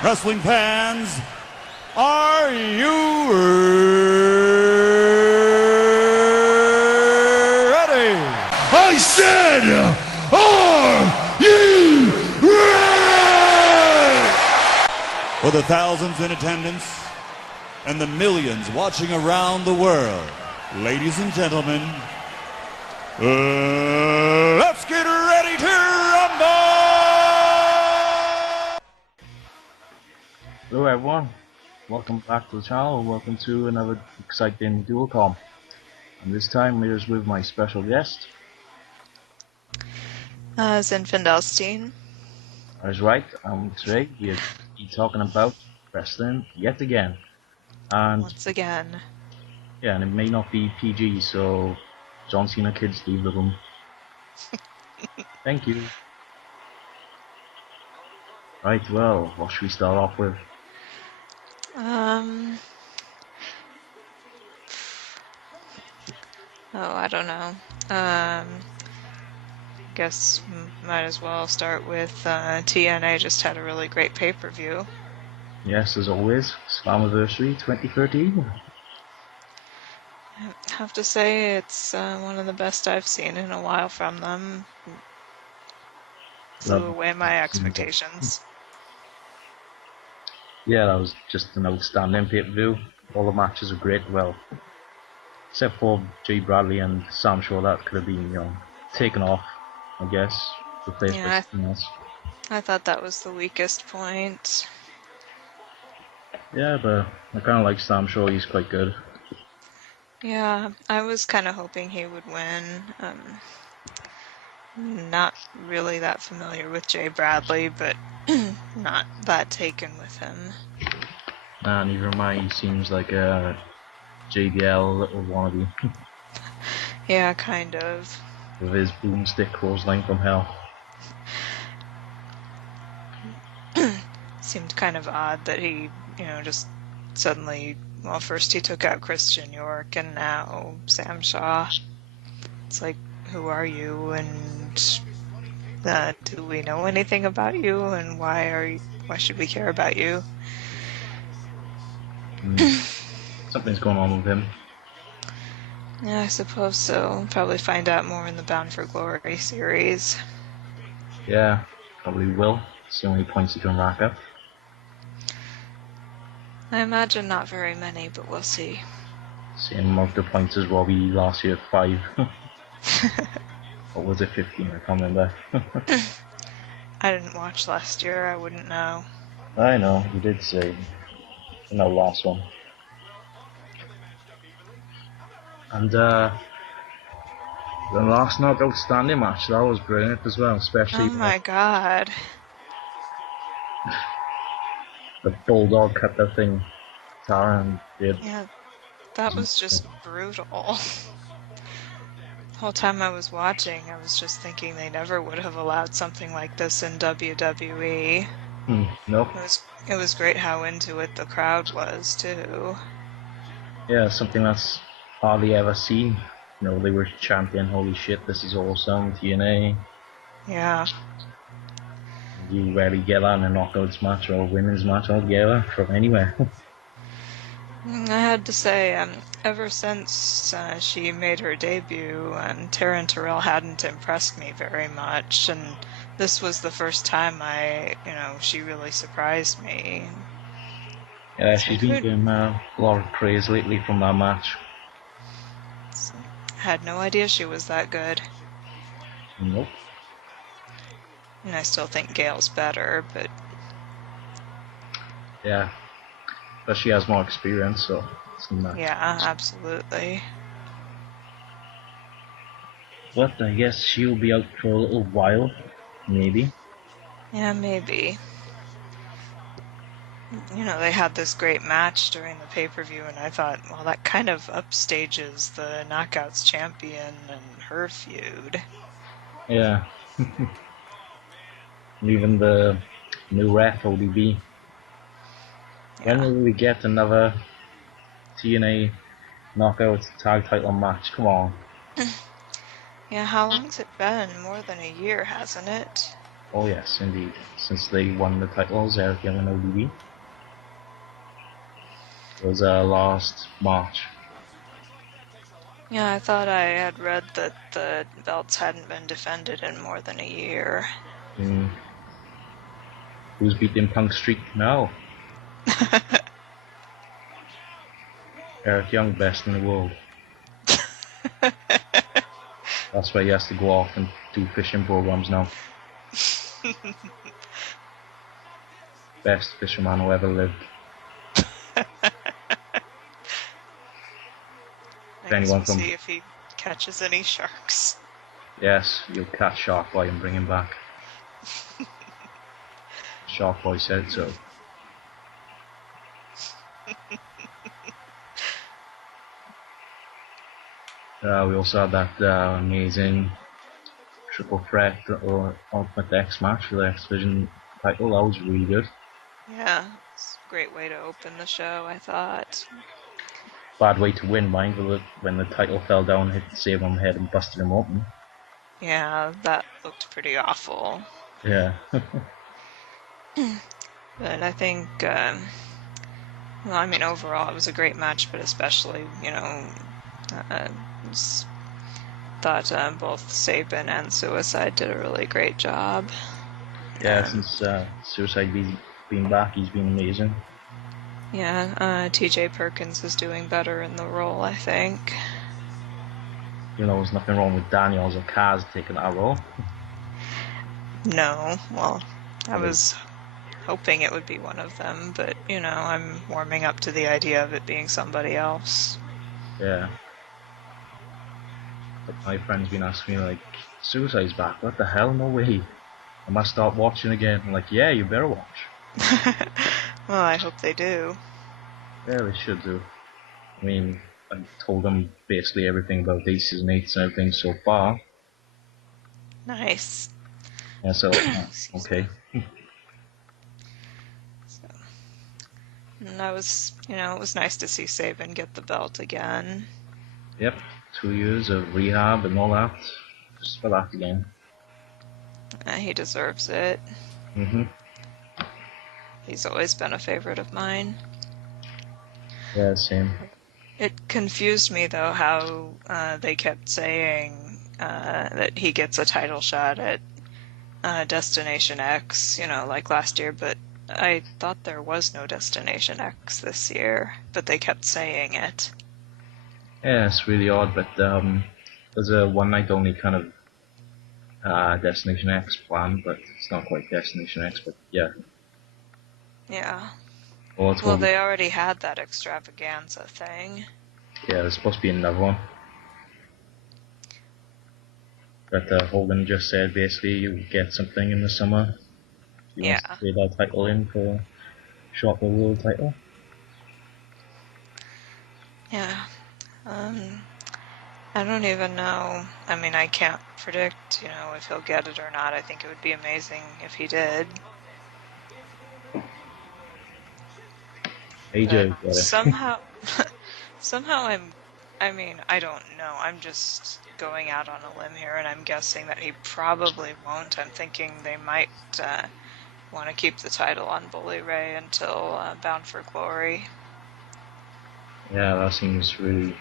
Wrestling fans, are you ready? I said, are you ready? For the thousands in attendance and the millions watching around the world, ladies and gentlemen, let's get ready to rumble! Hello everyone, welcome back to the channel, welcome to another exciting dual com. And this time it is with my special guest. Zinfandel Steen. That's right, today we'll be talking about wrestling yet again. And Once again. yeah, and it may not be PG, so John Cena kids leave the room. Thank you. Right, well, what should we start off with? I don't know. Guess might as well start with TNA just had a really great pay-per-view. Yes, as always, SLAMMIVERSARY 2013. I have to say it's one of the best I've seen in a while from them. Blew away my expectations. Yeah, that was just an outstanding pay-per-view. All the matches are great, well, except for Jay Bradley and Sam Shaw, that could have been, taken off, I guess, replaced by something else. I thought that was the weakest point. Yeah, but I kind of like Sam Shaw, he's quite good. Yeah, I was kind of hoping he would win. Not really that familiar with Jay Bradley, but not that taken with him. And neither am I, he seems like a JBL little wannabe. Yeah, kind of. With his boomstick clothesline from hell. Seemed kind of odd that he, just suddenly, well, first he took out Christian York and now Sam Shaw. It's like, who are you and do we know anything about you and why should we care about you? Something's going on with him. Yeah, I suppose so. Probably find out more in the Bound for Glory series. Yeah, probably will. It's the only points he can rack up. I imagine not very many, but we'll see. Same amount of points as Robbie last year at 5. Or was it 15? I can't remember. I didn't watch last year, I wouldn't know. I know, you did say. In the last one. And the last knockout standing match, that was brilliant as well, especially Oh my god. the Bulldog cut that thing Tara did. Yeah, that was just brutal. The whole time I was watching, I was just thinking they never would have allowed something like this in WWE. Nope. It was great how into it the crowd was, too. Yeah, something that's hardly ever seen. They were chanting, holy shit, this is awesome, TNA. Yeah. You rarely get that in a knockouts match or a women's match altogether from anywhere. I had to say, ever since she made her debut, Taryn Terrell hadn't impressed me very much, and this was the first time she really surprised me. Yeah, she's been getting a lot of praise lately from that match. I had no idea she was that good. Nope. And I still think Gail's better, but... Yeah. But she has more experience, so it's not. Yeah, absolutely. But I guess she'll be out for a little while, maybe. Yeah, maybe. They had this great match during the pay-per-view, and I thought, well, that kind of upstages the Knockouts champion and her feud. Yeah. Even the new ref, ODB. Yeah. When will we get another TNA Knockouts tag title match? Come on. Yeah, how long's it been? More than a year, hasn't it? Oh yes, indeed. Since they won the titles, Eric Young and ODB. It was last March. Yeah, I thought I had read that the belts hadn't been defended in more than a year. Who's beating Punk Streak now? Eric Young, best in the world. That's why he has to go off and do fishing programs now. Best fisherman who ever lived. I guess we'll see if he catches any sharks. Yes, you'll catch Shark Boy and bring him back. Shark Boy said so. We also had that amazing triple threat or Ultimate X match for the X Division title. That was really good. Yeah, it's a great way to open the show, I thought. Bad way to win, mind, when the title fell down, hit Sabre on the head and busted him open. Yeah, that looked pretty awful. Yeah. But I think, well, I mean, overall it was a great match, but especially, you know, thought both Sabin and Suicide did a really great job. Yeah, since Suicide being back, he's been amazing. Yeah, TJ Perkins is doing better in the role, I think. You know, there's nothing wrong with Daniels or Kaz taking that role. No, well, I was hoping it would be one of them, but, you know, I'm warming up to the idea of it being somebody else. Yeah. But my friend's been asking me, like, Suicide's back, what the hell, no way. I must start watching again. I'm like, yeah, you better watch. Well, I hope they do. Yeah, they should do. I mean, I've told them basically everything about these season 8s and everything so far. Nice. Yeah, so, okay. And that was, you know, it was nice to see Sabin get the belt again. Yep, 2 years of rehab and all that. Just for that again. He deserves it. He's always been a favorite of mine. Yeah, same. It confused me, though, how they kept saying that he gets a title shot at Destination X, you know, like last year, but I thought there was no Destination X this year, but they kept saying it. Yeah, it's really odd, but there's a one night only kind of Destination X plan, but it's not quite Destination X, but yeah. Yeah. Well, they already had that extravaganza thing. Yeah, there's supposed to be another one. But Hogan just said basically you get something in the summer. He wants to trade that title in for short the world title. Yeah. I don't even know. I mean, I can't predict, you know, if he'll get it or not. I think it would be amazing if he did. AJ got it. Somehow I mean, I don't know. I'm just going out on a limb here, and I'm guessing that he probably won't. I'm thinking they might want to keep the title on Bully Ray until Bound for Glory. Yeah, that seems really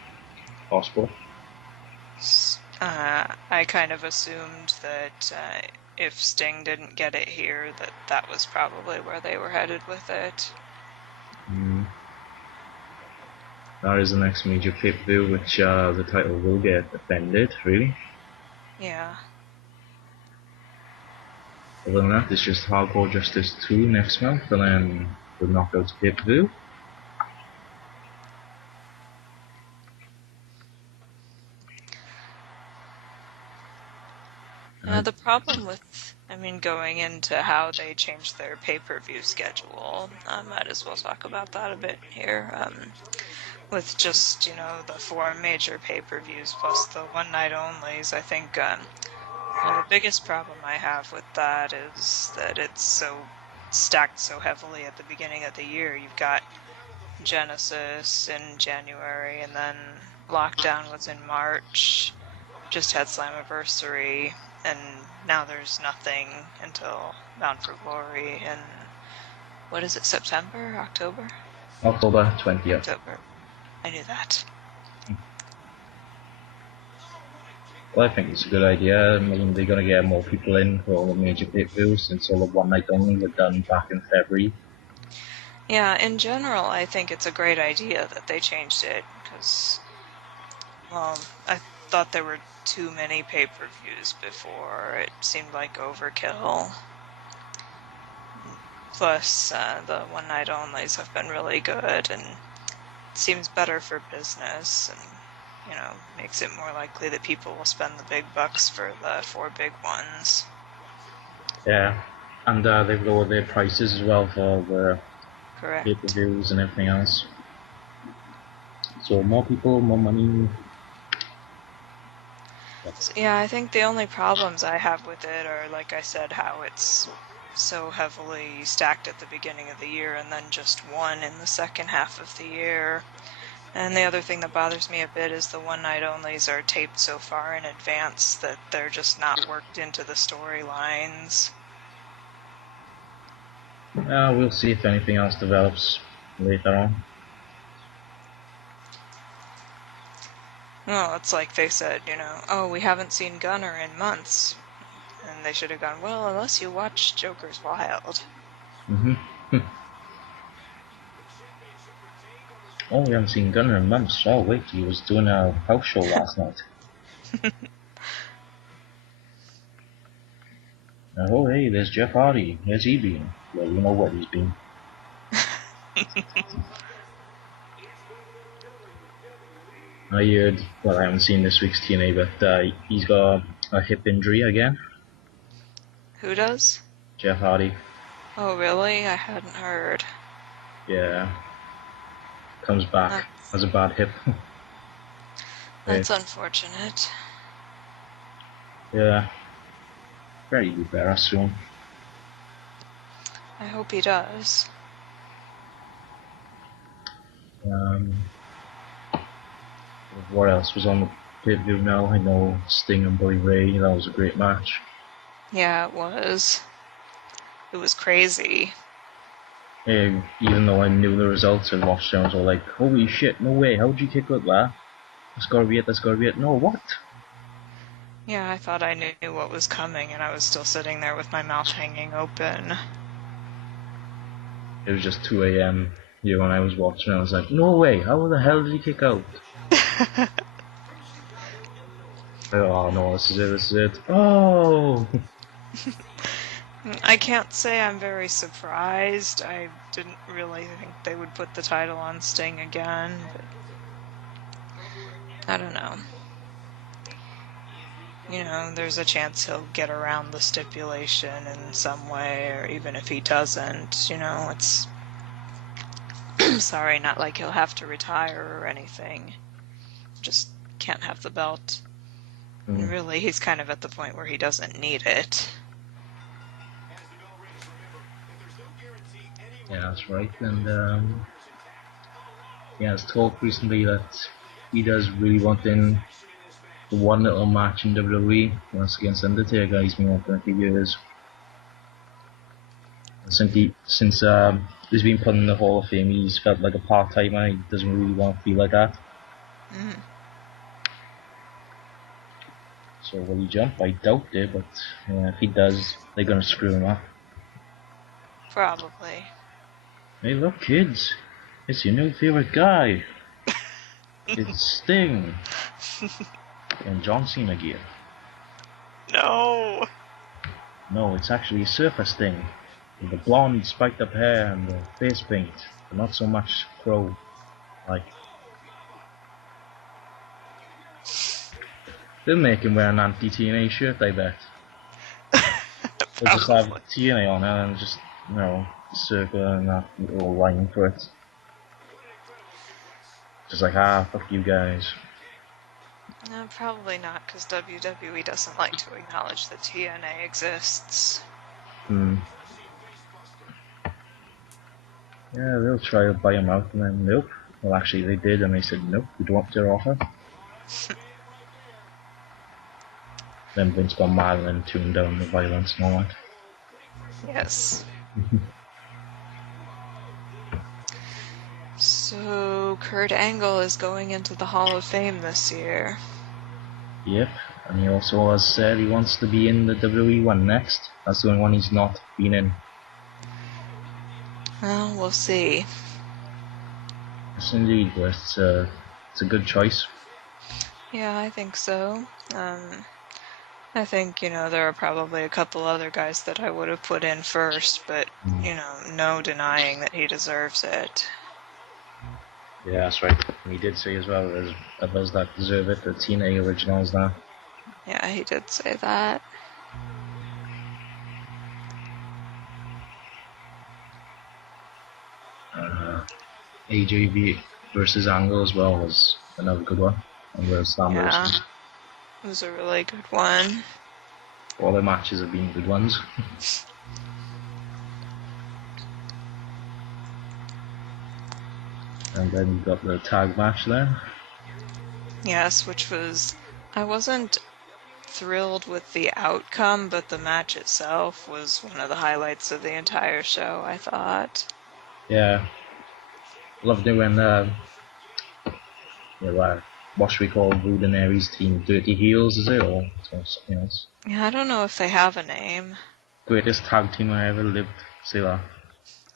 possible. I kind of assumed that if Sting didn't get it here, that was probably where they were headed with it. That is the next major pay-per-view, which the title will get defended, really. Yeah. Other than that, it's just Hardcore Justice 2 next month, and then the Knockouts pay-per-view. The problem with, going into how they changed their pay-per-view schedule, I might as well talk about that a bit here. With just, the 4 major pay-per-views plus the one night onlys, I think the biggest problem I have with that is that it's so stacked so heavily at the beginning of the year. You've got Genesis in January, and then Lockdown was in March, just had SLAMMIVERSARY, and now there's nothing until Bound for Glory in, what is it, September? October? October 20th. October. I knew that. Well, I think it's a good idea. I mean, they're going to get more people in for all the major pay-per-views since all the one night only were done back in February. Yeah, in general, I think it's a great idea that they changed it, because, well, I thought there were too many pay-per-views before. It seemed like overkill. Plus, the one night onlys have been really good, and it seems better for business, and, you know, makes it more likely that people will spend the big bucks for the 4 big ones. Yeah, and they've lowered their prices as well for the pay-per-views and everything else. So more people, more money. So, yeah, I think the only problems I have with it are, like I said, how it's so heavily stacked at the beginning of the year and then just one in the second half of the year. And the other thing that bothers me a bit is the one night onlys are taped so far in advance that they're just not worked into the storylines. We'll see if anything else develops later on. Well, it's like they said, you know, oh, we haven't seen Gunner in months. And they should have gone, well, unless you watch Joker's Wild. Oh, we haven't seen Gunner in months. Oh, wait, he was doing a house show last night. Oh, hey, there's Jeff Hardy. Where's he been? Well, you know where he's been. I heard, well, I haven't seen this week's TNA, but he's got a hip injury again. Who does? Jeff Hardy. Oh, really? I hadn't heard. Yeah. Comes back, has a bad hip. That's unfortunate. Yeah. Very be better soon. I hope he does. What else was on the pay-per-view now? I know Sting and Bully Ray, that was a great match. Yeah, it was. It was crazy. Yeah, even though I knew the results, I watched them, I was all like, holy shit, no way, how'd you kick out that? That's gotta be it, that's gotta be it. No, what? Yeah, I thought I knew what was coming, and I was still sitting there with my mouth hanging open. It was just 2 AM here when I was watching, I was like, no way, how the hell did he kick out? Oh no, this is it. Oh! I can't say I'm very surprised. I didn't really think they would put the title on Sting again, but I don't know. You know, there's a chance he'll get around the stipulation in some way, or even if he doesn't, you know, it's... Sorry, not like he'll have to retire or anything. Just can't have the belt. And really, he's kind of at the point where he doesn't need it. Yeah, that's right, and yeah, there's talk recently that he does really want in the one little match in WWE, once against Undertaker. He's been working a few years. Since he's been put in the Hall of Fame, he's felt like a part-timer. He doesn't really want to feel like that. So will he jump? I doubt it, but if he does, they're gonna screw him up. Probably. Hey look kids, it's your new favorite guy. It's Sting. In John Cena gear. No! No, it's actually Surfer Sting. With the blonde spiked up hair and the face paint. But not so much crow like. They'll make him wear an anti-TNA shirt, I bet. They'll just have TNA on it and just, you know, circle and that little line for it. Just like, fuck you guys. No, probably not, because WWE doesn't like to acknowledge that TNA exists. Yeah, they'll try to buy him out and then nope. Well, actually they did and they said nope, we dropped your offer. Then Vince got mad and then tuned down the violence and all that. Yes. So Kurt Angle is going into the Hall of Fame this year. Yep, and he also has said he wants to be in the WWE one next. That's the only one he's not been in. Well, we'll see. Yes, indeed, but it's a good choice. Yeah, I think so. I think, there are probably a couple other guys that I would have put in first, but, no denying that he deserves it. Yeah, that's right. And he did say as well, there's others that deserve it, the TNA originals now. Yeah, he did say that. AJV versus Angle as well was another good one. And the SLAMMIVERSARY. Yeah, it was a really good one. All the matches have been good ones. And then you got the tag match there. Yes, which was... I wasn't thrilled with the outcome, but the match itself was one of the highlights of the entire show, I thought. Yeah. Loved it when, what should we call Rudinary's team? Dirty Heels, is it? Or something else? Yeah, I don't know if they have a name. Greatest tag team I ever lived. Say that.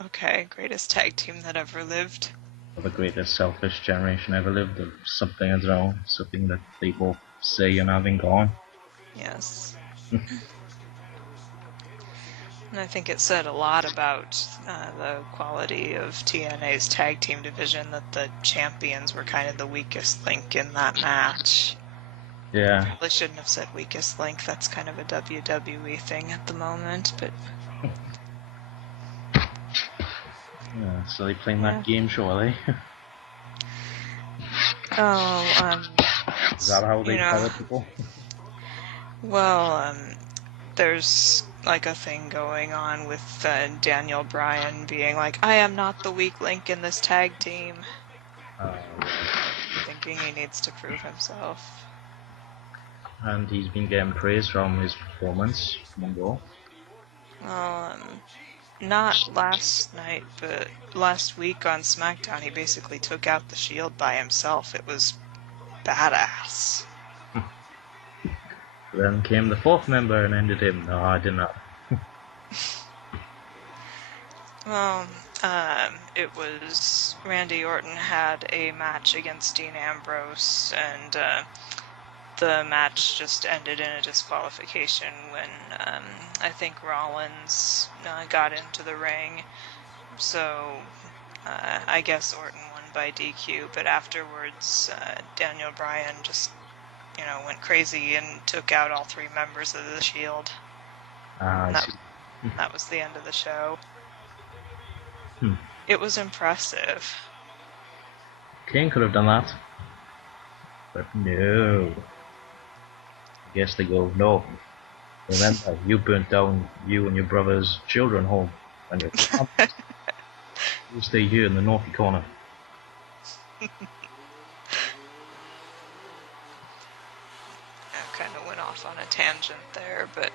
Okay, greatest tag team that ever lived. Or the greatest selfish generation ever lived, or something, I don't know, something that they both say and having gone. Yes. And I think it said a lot about the quality of TNA's tag team division, that the champions were kind of the weakest link in that match. Yeah. Probably shouldn't have said weakest link, that's kind of a WWE thing at the moment, but... Yeah, so they playing that game, surely. Is that how they power people? Well, there's like a thing going on with Daniel Bryan being like, I am not the weak link in this tag team. Thinking he needs to prove himself. And he's been getting praise from his performance from Raw. Well, not last night, but last week on SmackDown, he basically took out the Shield by himself. It was badass. Then came the fourth member and ended him. No, I did not. Well, it was Randy Orton had a match against Dean Ambrose, and the match just ended in a disqualification when I think Rollins got into the ring. So I guess Orton won by DQ, but afterwards Daniel Bryan just went crazy and took out all three members of the Shield. That was the end of the show. It was impressive. Kane could have done that. But no. I guess they go, no. Remember, you burnt down you and your brother's children home. And you stay here in the naughty corner. Kind of went off on a tangent there, but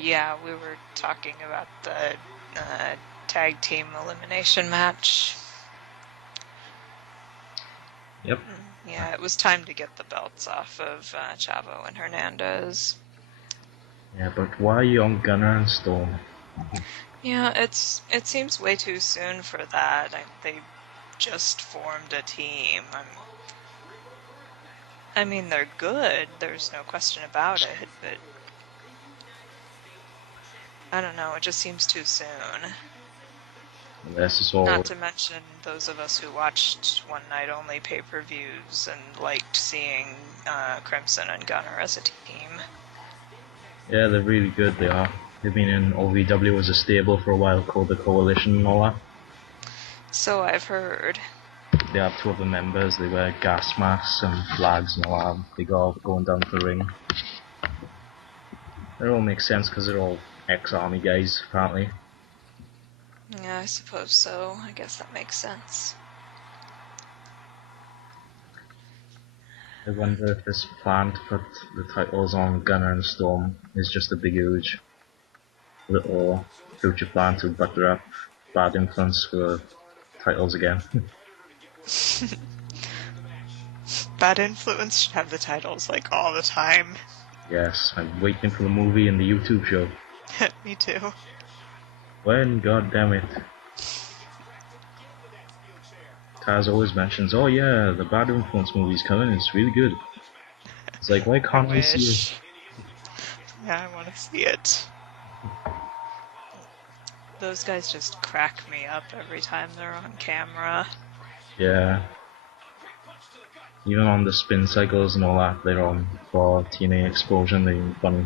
yeah, we were talking about the tag team elimination match. Yep. Yeah, it was time to get the belts off of Chavo and Hernandez. Yeah, but why on Gunner and Storm? Yeah, it seems way too soon for that. They just formed a team. I mean, they're good, there's no question about it, but I don't know, it just seems too soon. This is all... Not to mention those of us who watched one night only pay-per-views and liked seeing Crimson and Gunner as a team. Yeah, they're really good, they are. They've been in OVW as a stable for a while called the Coalition and all that. So I've heard. They have two other members, they wear gas masks and flags and all that. They go out going down to the ring. It all makes sense because they're all ex-army guys, apparently. Yeah, I suppose so. I guess that makes sense. I wonder if this plan to put the titles on Gunner and Storm is just a big huge little future plan to butter up Bad Influence for titles again. Bad Influence should have the titles like all the time. Yes, I'm waiting for the movie and the YouTube show. Me too. When, god damn it. Taz always mentions, oh yeah, the Bad Influence movie's coming, it's really good. It's like, why can't I see it? Yeah, I want to see it. Those guys just crack me up every time they're on camera. Yeah. Even on the spin cycles and all that, they're on for TNA Explosion, they're funny.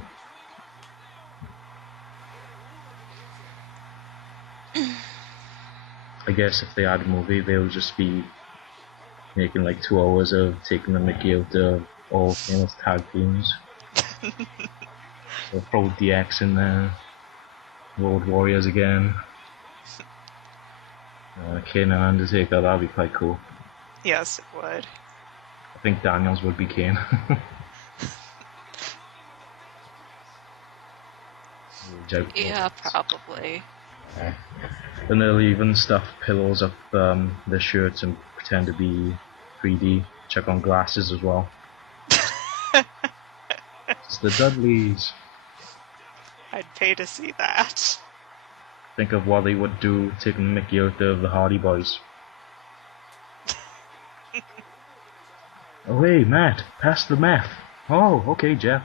I guess if they had a movie, they would just be making like 2 hours of taking the mickey out of all famous tag teams. They'll throw DX in there, Road Warriors again, Kane and Undertaker, that'd be quite cool. Yes, it would. I think Daniels would be Kane. Yeah, probably. Then they'll even stuff pillows up their shirts and pretend to be 3D. Check on glasses as well. It's the Dudleys. I'd pay to see that. Think of what they would do taking the mickey out of the Hardy Boys. Oh hey, Matt, pass the meth. Oh, okay, Jeff.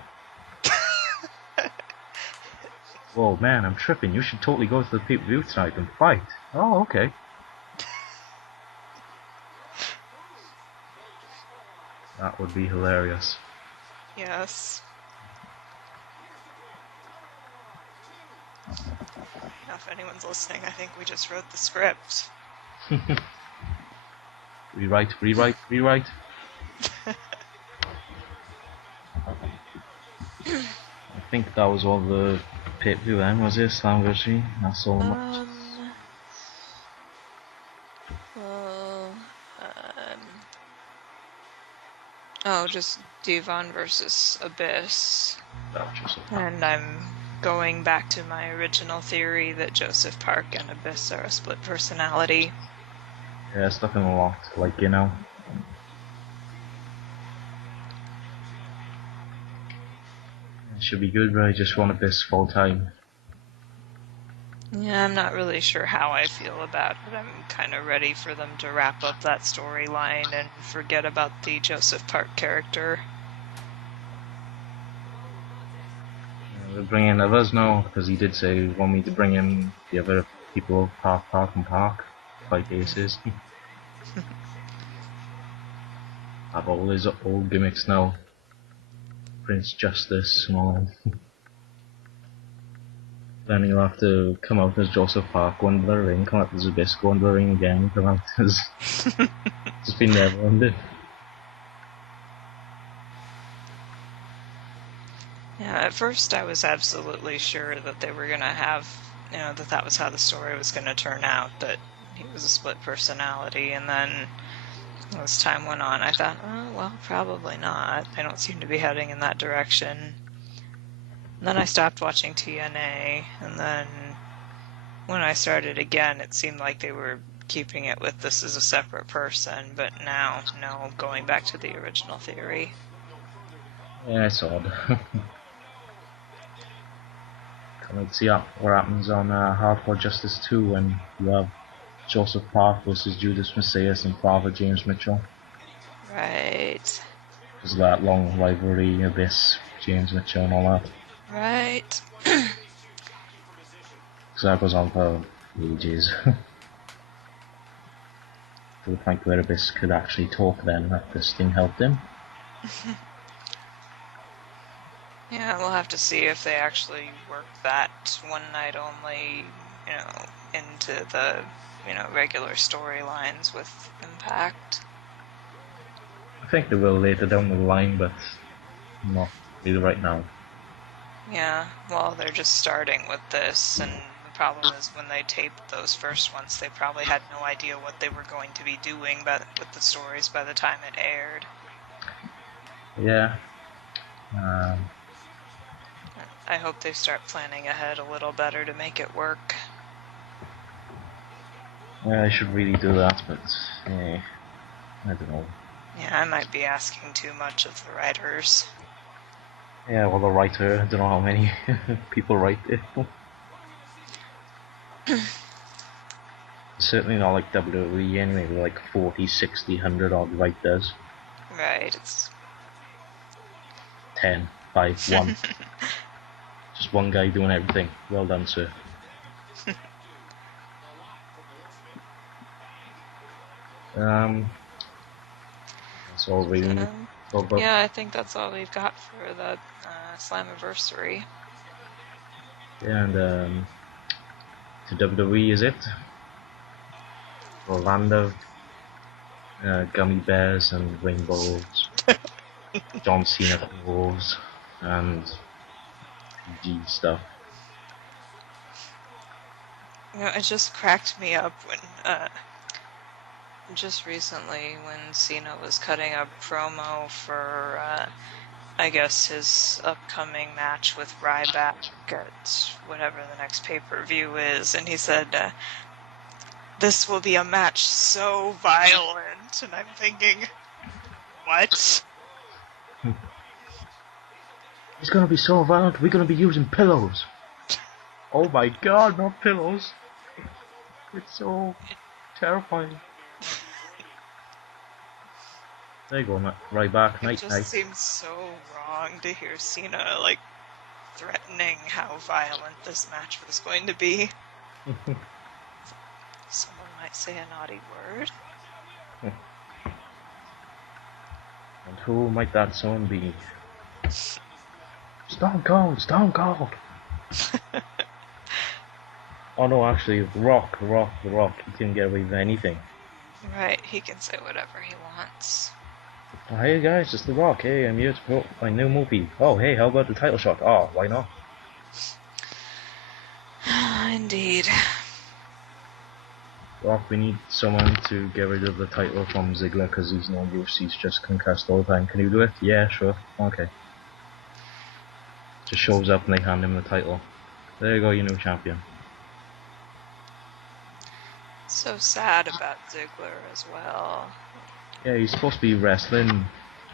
Whoa, man, I'm tripping. You should totally go to the pay-per-view tonight and fight. Oh, okay. That would be hilarious. Yes. Now, if anyone's listening, I think we just wrote the script. Rewrite. I think that was all the pay-per-view then, was it? SLAMMIVERSARY? That's all much. Oh, just Devon versus Abyss. Gotcha. And I'm going back to my original theory that Joseph Park and Abyss are a split personality. Yeah, it's looking a lot like, you know. It should be good, but I just want Abyss full time. Yeah, I'm not really sure how I feel about it. I'm kind of ready for them to wrap up that storyline and forget about the Joseph Park character. We'll bring in others now, because he did say he wanted me to bring in the other people, Park, fight aces. Have all his old gimmicks now. Prince Justice and all. Then he'll have to come out as Joseph Park, go under the ring, come out as Abyss, go under the ring again, come out as... It's been never ended. Yeah, at first I was absolutely sure that they were going to have, you know, that was how the story was going to turn out, that he was a split personality, and then as time went on, I thought, oh, well, probably not. They don't seem to be heading in that direction. And then I stopped watching TNA, and then when I started again, it seemed like they were keeping it with this as a separate person, but now, no, going back to the original theory. Yeah, it's odd. Can't wait to see what happens on Hardcore Justice 2 when you have Joseph Park versus Judas Messias and Father James Mitchell. Right. There's that long rivalry, Abyss, James Mitchell and all that. Right. So that goes on for ages. To the point where Abyss could actually talk then after Sting helped him. Yeah, we'll have to see if they actually work that one night only, you know, into the, you know, regular storylines with Impact. I think they will later down the line, but not really right now. Yeah, well, they're just starting with this, and the problem is when they taped those first ones, they probably had no idea what they were going to be doing with the stories by the time it aired. Yeah. I hope they start planning ahead a little better to make it work. Yeah, I should really do that, but I don't know. Yeah, I might be asking too much of the writers. Yeah, well, the writer, I don't know how many people write it. Certainly not like WWE anyway, with like 40, 60, 100 odd writers. Right, it's 10, 5, 1. Just one guy doing everything. Well done, sir. That's all really talk about. yeah, I think that's all we've got for the SLAMMIVERSARY. Yeah, and to WWE is it? Orlando, gummy bears and rainbows, John Cena clothes, and PG stuff. You know, it just cracked me up when, just recently when Cena was cutting a promo for, I guess, his upcoming match with Ryback at whatever the next pay-per-view is, and he said, this will be a match so violent, and I'm thinking, what? It's gonna be so violent, we're gonna be using pillows. Oh my god, not pillows. It's so terrifying. There you go, Matt. Right back, It night just night. seems so wrong to hear Cena, like, threatening how violent this match was going to be. Someone might say a naughty word. And who might that someone be? Stone Cold, Stone Cold. Oh no, actually, The Rock. He can get away with anything. Right, he can say whatever he wants. Oh, hey guys, it's The Rock. Hey, I'm here to promote my new movie. Oh, hey, how about the title shot? Oh, why not? Indeed. Rock, we need someone to get rid of the title from Ziggler because he's known UFC's just concussed all the time. Can you do it? Yeah, sure. Okay. Just shows up and they hand him the title. There you go, your new champion. So sad about Ziggler as well. Yeah, he's supposed to be wrestling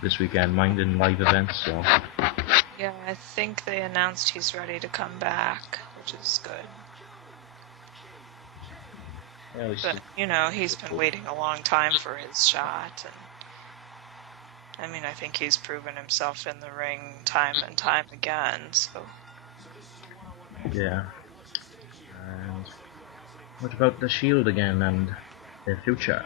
this weekend, minding live events, so... Yeah, I think they announced he's ready to come back, which is good. Yeah, but, you know, he's been waiting a long time for his shot, and I mean, I think he's proven himself in the ring time and time again, so... Yeah. And what about the Shield again and their future?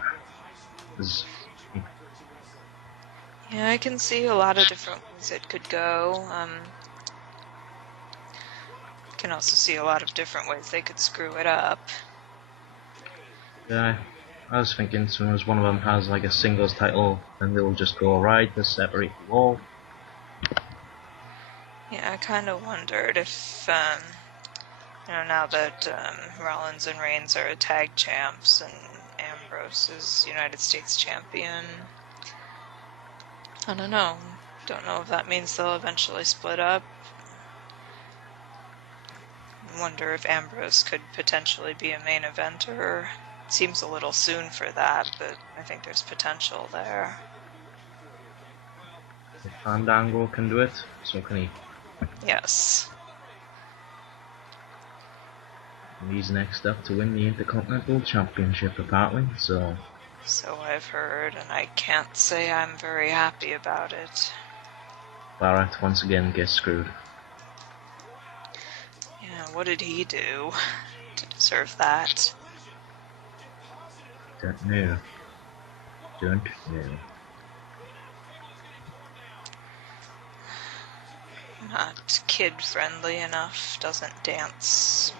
Yeah, I can see a lot of different ways it could go. Can also see a lot of different ways they could screw it up. Yeah, I was thinking as soon as one of them has like a singles title, then they'll just go, alright, let's separate the wall. Yeah, I kind of wondered if, you know, now that Rollins and Reigns are tag champs and Ambrose is United States champion, I don't know. Don't know if that means they'll eventually split up. Wonder if Ambrose could potentially be a main eventer. It seems a little soon for that, but I think there's potential there. If Fandango can do it, so can he. Yes. And he's next up to win the Intercontinental Championship apparently, so... So I've heard, and I can't say I'm very happy about it. Barrett once again gets screwed. Yeah, what did he do to deserve that? Don't know. Not kid-friendly enough, doesn't dance.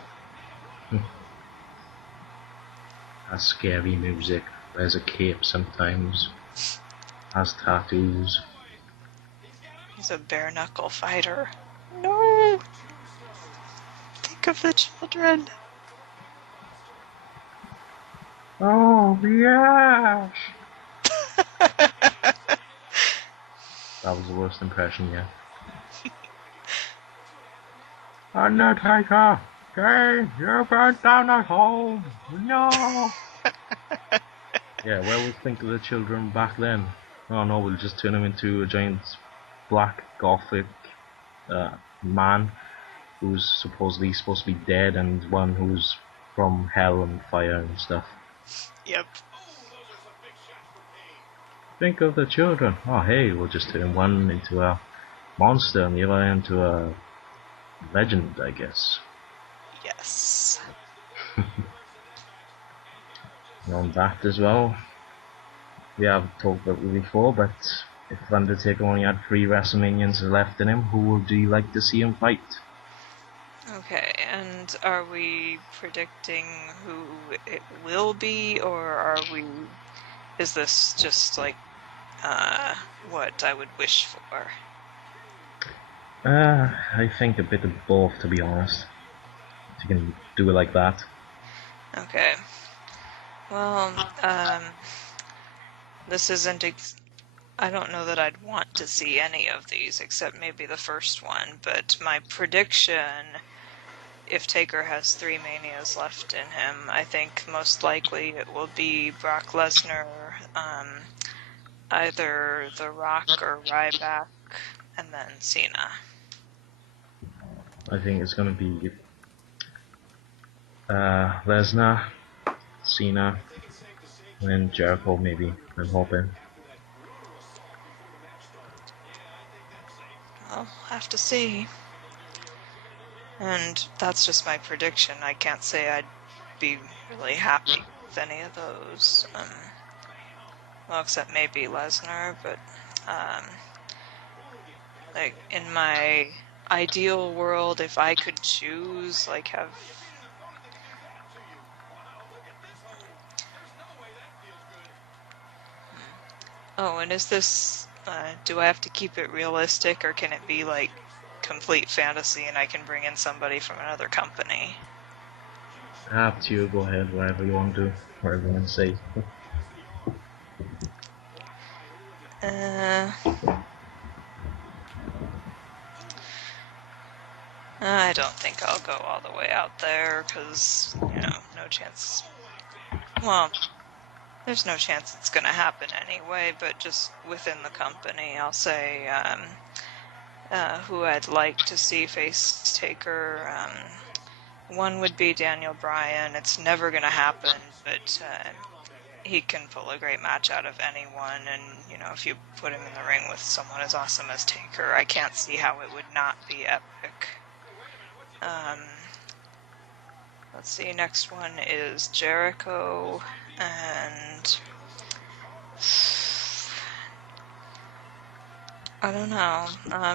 Has scary music, wears a cape sometimes, has tattoos. He's a bare-knuckle fighter. No! Think of the children. Oh, yes! That was the worst impression yet. Undertaker! Kane, you're burnt down at home! No! Yeah, well, we think of the children back then. Oh no, we'll just turn him into a giant black gothic man who's supposedly supposed to be dead and one who's from hell and fire and stuff. Yep. Think of the children. Oh hey, we'll just turn one into a monster and the other into a legend, I guess. Yes. And on that as well, we have talked about it before, but if Undertaker only had 3 WrestleManians left in him, who would you like to see him fight? Okay, and are we predicting who it will be, or are we... is this just like, what I would wish for? I think a bit of both, to be honest. If you can do it like that. Okay. Well, this isn't... I don't know that I'd want to see any of these, except maybe the first one, but my prediction, if Taker has 3 Manias left in him, I think most likely it will be Brock Lesnar, either The Rock or Ryback, and then Cena. I think it's going to be Lesnar, Cena, and then Jericho maybe, I'm hoping. I'll have to see. And that's just my prediction. I can't say I'd be really happy with any of those. Well, except maybe Lesnar, but like in my ideal world, if I could choose, like have... Oh, and is this, do I have to keep it realistic, or can it be like complete fantasy and I can bring in somebody from another company? Up to you, go ahead, whatever you want to do, whatever you want to say. I don't think I'll go all the way out there, because, you know, no chance. Well, there's no chance it's going to happen anyway, but just within the company, I'll say who I'd like to see face Taker. One would be Daniel Bryan. It's never going to happen, but he can pull a great match out of anyone, and, you know, if you put him in the ring with someone as awesome as Taker, I can't see how it would not be epic. Let's see, next one is Jericho, and I don't know.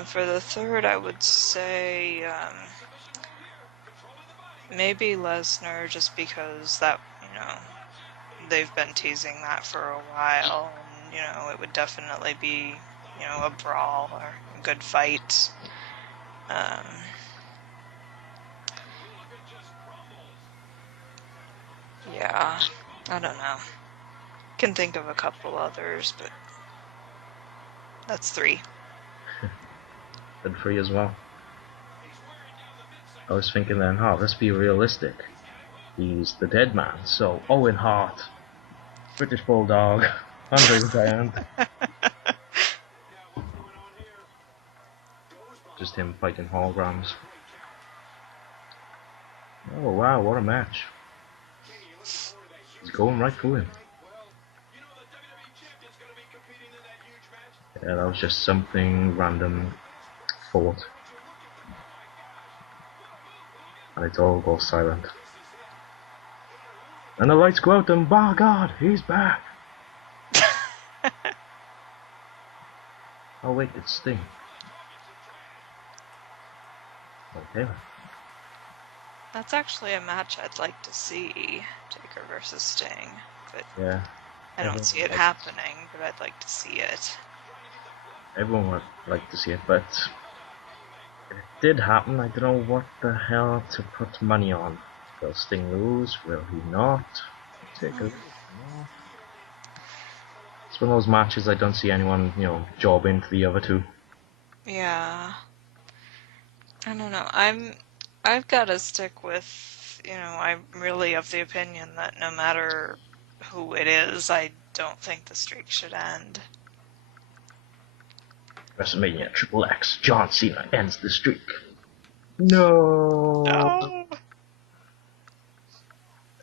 For the third, I would say maybe Lesnar, just because that, you know, they've been teasing that for a while, and, you know, it would definitely be, you know, a brawl or a good fight. Yeah, I don't know. Can think of a couple others, but that's 3. Good for you as well. I was thinking then, oh, let's be realistic. He's the dead man, so Owen Hart, British Bulldog, Andre the Giant. Just him fighting holograms. Oh wow, what a match. He's going right through him. Yeah, that was just something random thought. And it all goes silent. And the lights go out and by God, he's back! Oh wait, it's Sting. Okay. That's actually a match I'd like to see, Taker versus Sting, but yeah, I don't see it happening, but I'd like to see it. Everyone would like to see it, but if it did happen, I don't know what the hell to put money on. Will Sting lose? Will he not? Taker. No. It's It's one of those matches I don't see anyone, jobbing to the other two. Yeah. I don't know. I've got to stick with, I'm really of the opinion that no matter who it is, I don't think the streak should end. WrestleMania Triple X, John Cena ends the streak. No. No.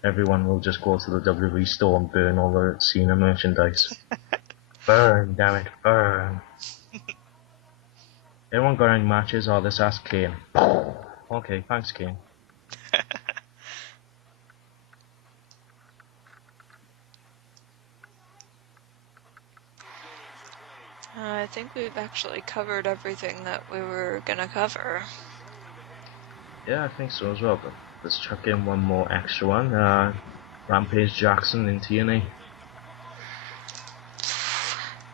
Everyone will just go to the WWE store and burn all the Cena merchandise. Burn, damn it, burn. Anyone got any matches? Oh, let's ask Kane. Okay, thanks, Kane. I think we've actually covered everything that we were gonna cover. Yeah, I think so as well, but let's chuck in one more extra one. Rampage Jackson in TNA.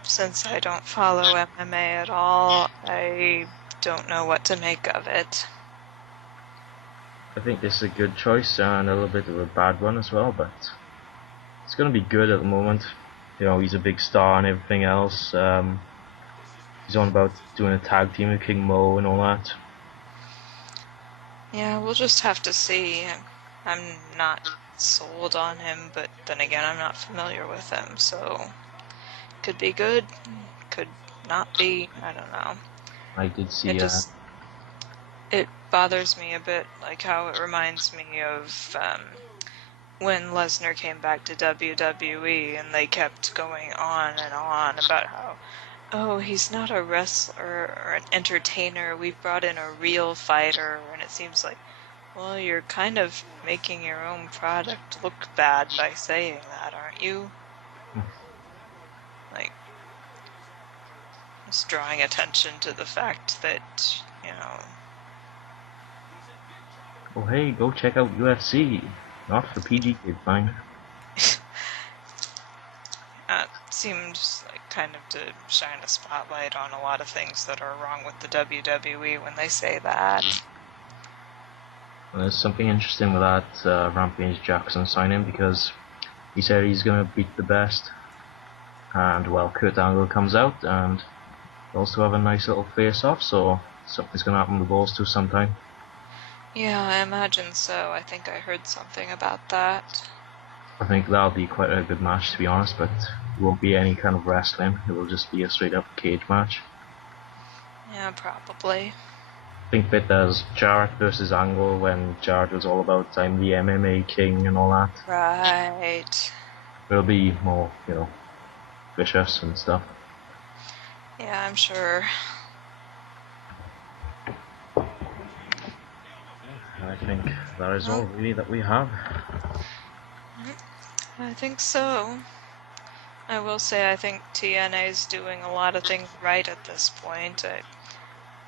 Since I don't follow MMA at all, I don't know what to make of it. I think this is a good choice and a little bit of a bad one as well, but it's going to be good at the moment. He's a big star and everything else. He's on about doing a tag team with King Mo and all that. Yeah, we'll just have to see. I'm not sold on him, but then again, I'm not familiar with him, so could be good, could not be. I don't know. I did see it bothers me a bit, like how it reminds me of when Lesnar came back to WWE and they kept going on and on about how, oh, he's not a wrestler or an entertainer, we've brought in a real fighter, and it seems like, well, you're kind of making your own product look bad by saying that, aren't you? Like, just drawing attention to the fact that, oh hey, go check out UFC. Not for PG kids, fine. It seemed like kind of to shine a spotlight on a lot of things that are wrong with the WWE when they say that. Well, there's something interesting with that Rampage Jackson signing, because he said he's going to beat the best. And well, Kurt Angle comes out and they also have a nice little face-off, so something's going to happen with those two sometime. Yeah, I imagine so. I think I heard something about that. I think that'll be quite a good match, to be honest, but it won't be any kind of wrestling. It will just be a straight-up cage match. Yeah, probably. Think of it as Jarrett versus Angle, when Jarrett was all about I'm the MMA king and all that. Right. It'll be more, vicious and stuff. Yeah, I'm sure. I think that is all really that we have. I think so. I will say I think TNA is doing a lot of things right at this point. I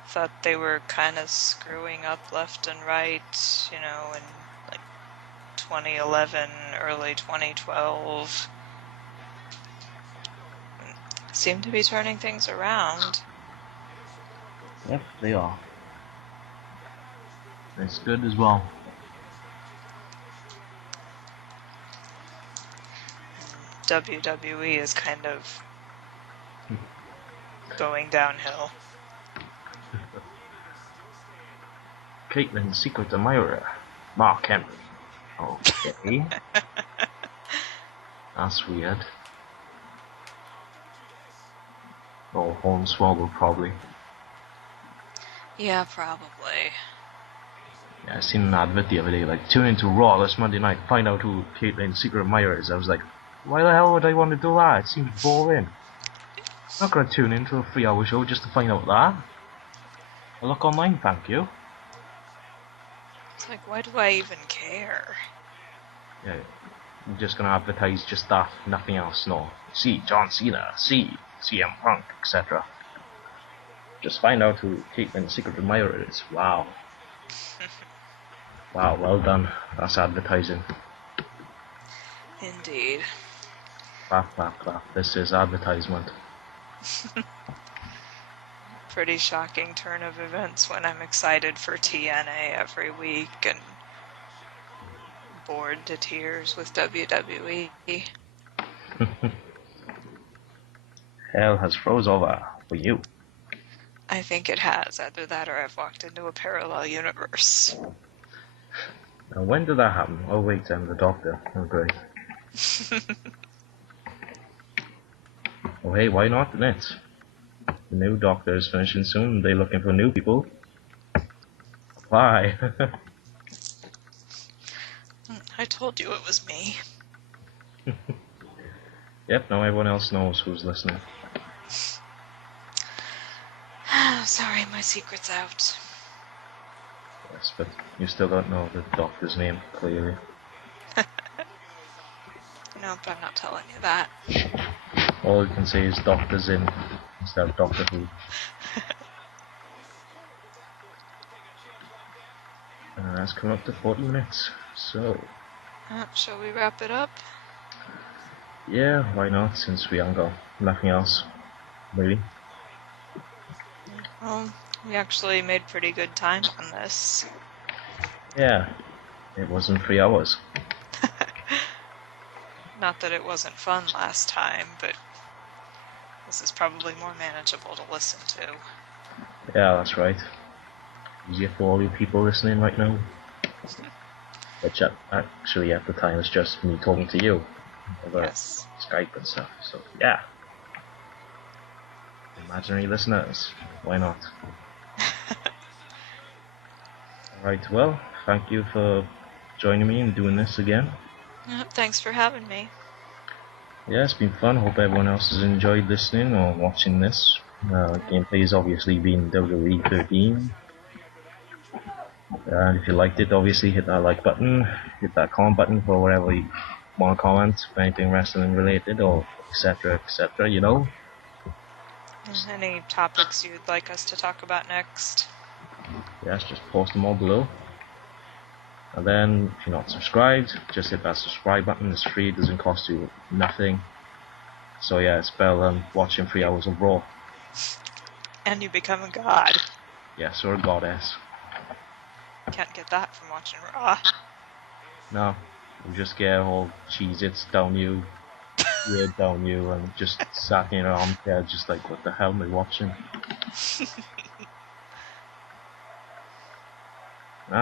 thought they were kind of screwing up left and right, in like 2011, early 2012. Seem to be turning things around. Yep, they are. It's good as well. WWE is kind of going downhill. Caitlin's secret admirer, Mark Henry. Okay. That's weird. Oh, Hornswoggle probably. Yeah, probably. Yeah, I seen an advert the other day, like, tune into Raw this Monday night, find out who Caitlin's secret admirer is. I was like, why the hell would I want to do that? It seems boring. I'm not going to tune into a 3-hour show just to find out that. I'll look online, thank you. It's like, why do I even care? Yeah, I'm just going to advertise just that, nothing else, no. See John Cena, see CM Punk, etc. Just find out who Caitlin's secret admirer is. Wow. Wow, well done. That's advertising. Indeed. Clap, clap, clap. This is advertisement. Pretty shocking turn of events when I'm excited for TNA every week and bored to tears with WWE. hell has froze over for you? I think it has. Either that or I've walked into a parallel universe. Now, when did that happen? Oh, wait, I'm the doctor. Oh, great. Oh, hey, why not, innit? The new doctor is finishing soon. They're looking for new people. Apply. I told you it was me. Yep, now everyone else knows who's listening. Sorry, my secret's out. Yes, but you still don't know the doctor's name, clearly. Nope, I'm not telling you that. All you can say is Doctor Zin instead of Doctor Who. That's coming up to 40 minutes, so... Shall we wrap it up? Yeah, why not, since we haven't got nothing else, maybe. Well, we actually made pretty good time on this. Yeah, it wasn't 3 hours. Not that it wasn't fun last time, but this is probably more manageable to listen to. Yeah, that's right. Easier for all you people listening right now. Which actually at the time is just me talking to you over Yes. Skype and stuff. So yeah, imaginary listeners, why not? Alright, well, thank you for joining me and doing this again. Thanks for having me. Yeah, it's been fun. Hope everyone else has enjoyed listening or watching this. Gameplay has obviously been WWE 13. And if you liked it, obviously hit that like button, hit that comment button for whatever you want to comment, for anything wrestling related or etc, you know. Any topics you'd like us to talk about next? Yes, just post them all below. And then, if you're not subscribed, just hit that subscribe button. It's free, it doesn't cost you nothing. So yeah, it's better than watching 3 hours of Raw. And you become a god. Yes, or a goddess. Can't get that from watching Raw. No, you just get all Cheez-Its down you, weird down you, and just sat in your armchair just like, what the hell am I watching?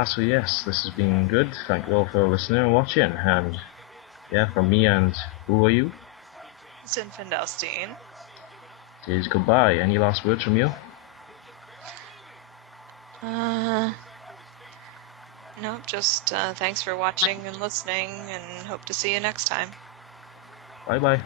So yes, this has been good. Thank you all for listening and watching. And yeah, from me and who are you? Zinfandel Steen. It is goodbye. Any last words from you? Nope, just thanks for watching and listening, and hope to see you next time. Bye bye.